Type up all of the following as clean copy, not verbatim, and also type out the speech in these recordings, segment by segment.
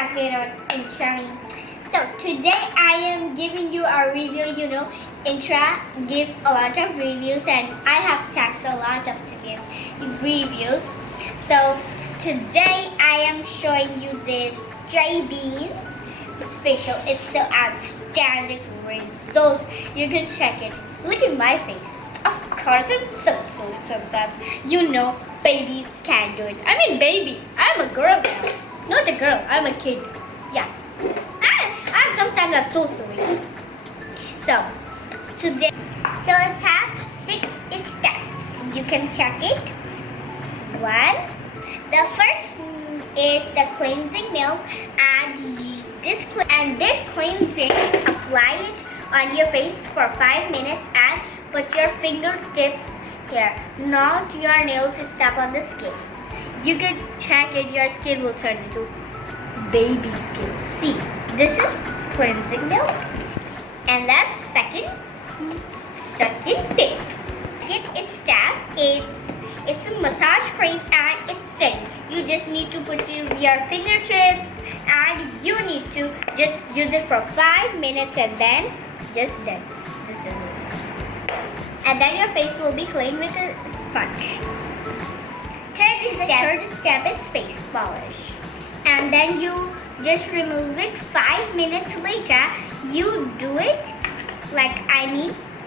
back again on Intra. So today I am giving you a review. You know, Intra give a lot of reviews and I have taxed a lot of to give reviews. So today I am showing you this jaybeen facial. It's the outstanding result. You can check it. Look at my face. Of course, I'm so silly sometimes. You know, babies can do it. I mean, baby. I'm a girl now. Not a girl. I'm a kid. Yeah. I'm sometimes not so silly. So, today. So, it has 6 steps. You can check it. 1. The first is the cleansing milk, and this cleansing, apply it on your face for 5 minutes and put your fingertips here. Not your nails step on the skin. You can check it, your skin will turn into baby skin. See, this is cleansing milk. And the second tip. Second step it's a massage cream and it's thin. You just need to put in your fingertips and you need to just use it for 5 minutes and then just done. This is it. And then your face will be clean with a sponge. Third step is face polish. And then you just remove it 5 minutes later. You do it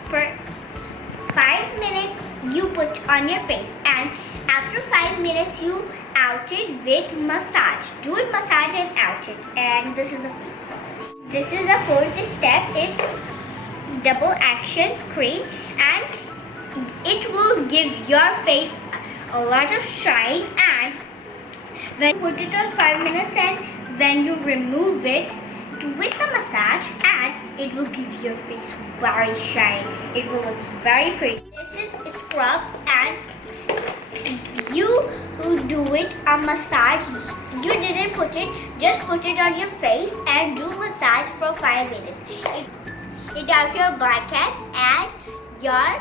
for 5 minutes you put on your face, and after 5 minutes you out it with massage. Do it massage and out it, and this is the face polish. This is the fourth step. It's double action cream and it will give your face a lot of shine, and when you put it on 5 minutes and when you remove it with the massage, and it will give your face very shine. It will look very pretty. This is scrub and you do it a massage. You didn't put it, just put it on your face and do massage for 5 minutes. It out your blackheads and your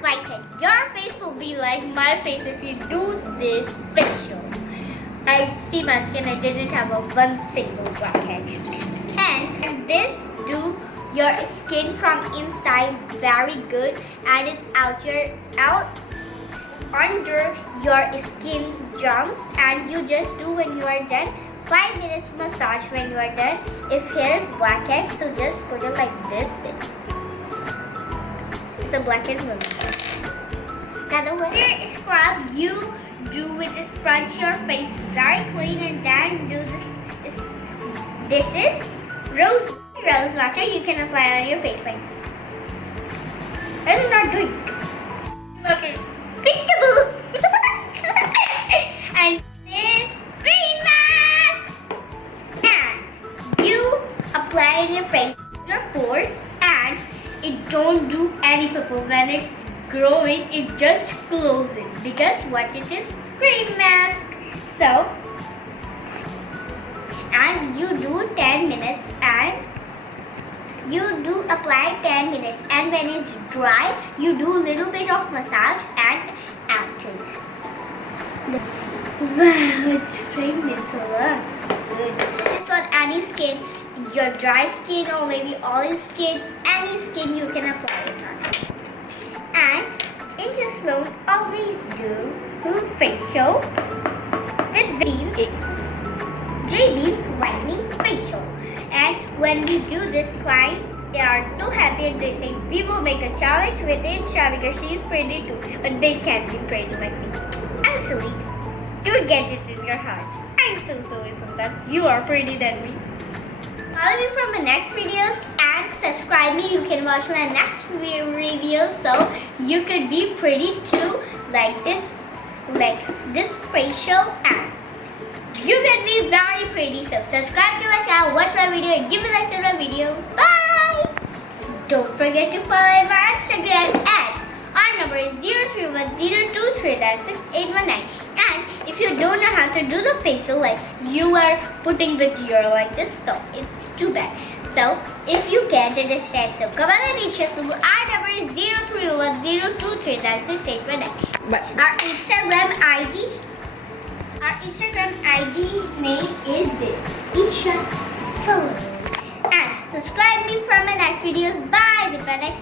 whitehead. Your face will be like my face if you do this facial. I see my skin, I didn't have one single blackhead. And this do your skin from inside very good, and it's out under your skin jumps, and you just do when you are done 5 minutes massage when you are done. If here is blackhead, so just put it like this. So blackhead remover. Now the water scrub you do with the sponge your face very clean, and then do this. This is rose water. You can apply on your face like this. I'm not doing. Okay, peekaboo. And this cream mask, and you apply in your face, your pores, and it don't do any purple. When it's growing, it just closes because what it is, cream mask. So, and you do 10 minutes and you do apply 10 minutes, and when it's dry, you do a little bit of massage and out it. Wow, it's fragrance a lot. Good. It's on any skin, your dry skin or maybe oily skin, any skin you can apply it on. And Interslone always do facial with Jaybeen's whitening facial. And when we do this, clients are so happy and they say, we will make a challenge with Intra because she is pretty too, but they can't be pretty like me. I'm silly. Do get it in your heart. I'm so silly sometimes. You are pretty than me. Follow me from my next videos and subscribe me. You can watch my next review so you could be pretty too, like this facial, and you can be very pretty. So subscribe to my channel, watch my video, and give me a like to my video. Bye! Don't forget to follow my Instagram at our number is 03102396819. And if you don't know how to do the facial, like you are putting the tear like this, so it's too bad. So if you can't understand, so come on and reach us. Our number is 03102396819. Our Instagram ID name is this. So, and subscribe me for my next videos. Bye with the next